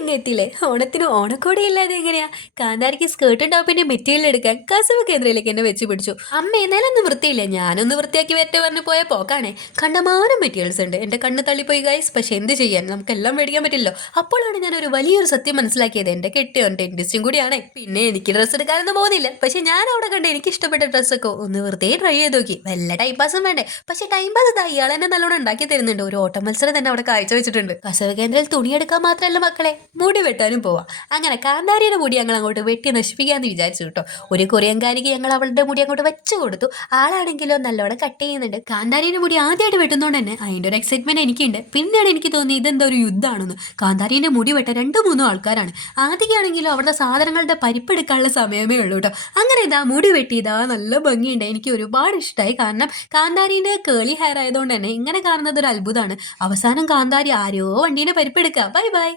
ഇങ്ങ എത്തിയില്ലേ? ഓണത്തിന് ഓണക്കോടി ഇല്ലാതെ എങ്ങനെയാ? കാന്താരിക്ക് സ്കേർട്ടും ടോപ്പിന്റെ മെറ്റീരിയൽ എടുക്കാൻ കസവ് കേന്ദ്രയിലേക്ക് എന്നെ വെച്ച് പിടിച്ചു. അമ്മ എന്നാലൊന്നും വൃത്തിയില്ല, ഞാനൊന്ന് വൃത്തിയാക്കി വരട്ടെ പറഞ്ഞു പോയ പോക്കാണേ. കണ്ടമാനം മെറ്റീരിയൽസ് ഉണ്ട്. എന്റെ കണ്ണ് തള്ളിപ്പോയി ഗൈസ്. പക്ഷെ എന്ത് ചെയ്യാൻ, നമുക്കെല്ലാം മേടിക്കാൻ പറ്റില്ലോ. അപ്പോഴാണ് ഞാൻ ഒരു വലിയൊരു സത്യം മനസ്സിലാക്കിയത്. എന്റെ കെട്ടിയോൻ ഡെന്റിസ്റ്റും കൂടിയാണേ. പിന്നെ എനിക്ക് ഡ്രസ്സ് എടുക്കാനൊന്നും പോകുന്നില്ല. പക്ഷെ ഞാൻ അവിടെ കണ്ട് എനിക്ക് ഇഷ്ടപ്പെട്ട ഡ്രസ്സൊക്കെ ഒന്ന് വെറുതെ ട്രൈ ചെയ്ത് നോക്കി. വല്ല ടൈം പാസും വേണ്ടേ? പക്ഷെ ടൈം പാസ് ഇയാൾ എന്നെ നല്ലോണം ഉണ്ടാക്കി തരുന്നുണ്ട്. ഒരു ഓട്ട മത്സരം തന്നെ അവിടെ കാഴ്ച വെച്ചിട്ടുണ്ട്. കസവ് കേന്ദ്രയിൽ തുണിയെടുക്കാൻ മാത്രമല്ല മക്കളെ, മുടി വെട്ടാനും പോവാം. അങ്ങനെ കാന്താരിയുടെ മുടി ഞങ്ങൾ അങ്ങോട്ട് വെട്ടി നശിപ്പിക്കാന്ന് വിചാരിച്ചു കേട്ടോ. ഒരു കൊറിയൻകാരിക്ക് ഞങ്ങൾ അവളുടെ മുടി അങ്ങോട്ട് വെച്ചു കൊടുത്തു. ആളാണെങ്കിലോ നല്ലോണം കട്ട് ചെയ്യുന്നുണ്ട്. കാന്താരിയുടെ മുടി ആദ്യമായിട്ട് വെട്ടുന്നോണ്ട് തന്നെ അതിന്റെ ഒരു എക്സൈറ്റ്മെന്റ് എനിക്കുണ്ട്. പിന്നെയാണ് എനിക്ക് തോന്നി ഇതെന്താ ഒരു യുദ്ധമാണെന്ന്. കാന്താരിന്റെ മുടി വെട്ട 2-3 ആൾക്കാരാണ്. ആദ്യമൊക്കെയാണെങ്കിലോ അവരുടെ സാധനങ്ങളുടെ പരിപ്പെടുക്കാനുള്ള സമയമേ ഉള്ളൂ കേട്ടോ. അങ്ങനെ ഇതാ മുടി വെട്ടി, ഇതാ നല്ല ഭംഗിയുണ്ട്. എനിക്ക് ഒരുപാട് ഇഷ്ടമായി. കാരണം കാന്താരിന്റെ കേളി ഹെയർ ആയതുകൊണ്ട് തന്നെ ഇങ്ങനെ കാണുന്നത് ഒരു അത്ഭുതമാണ്. അവസാനം കാന്താരി ആരോ വണ്ടീനെ പരിപ്പെടുക്കുക. Bye bye.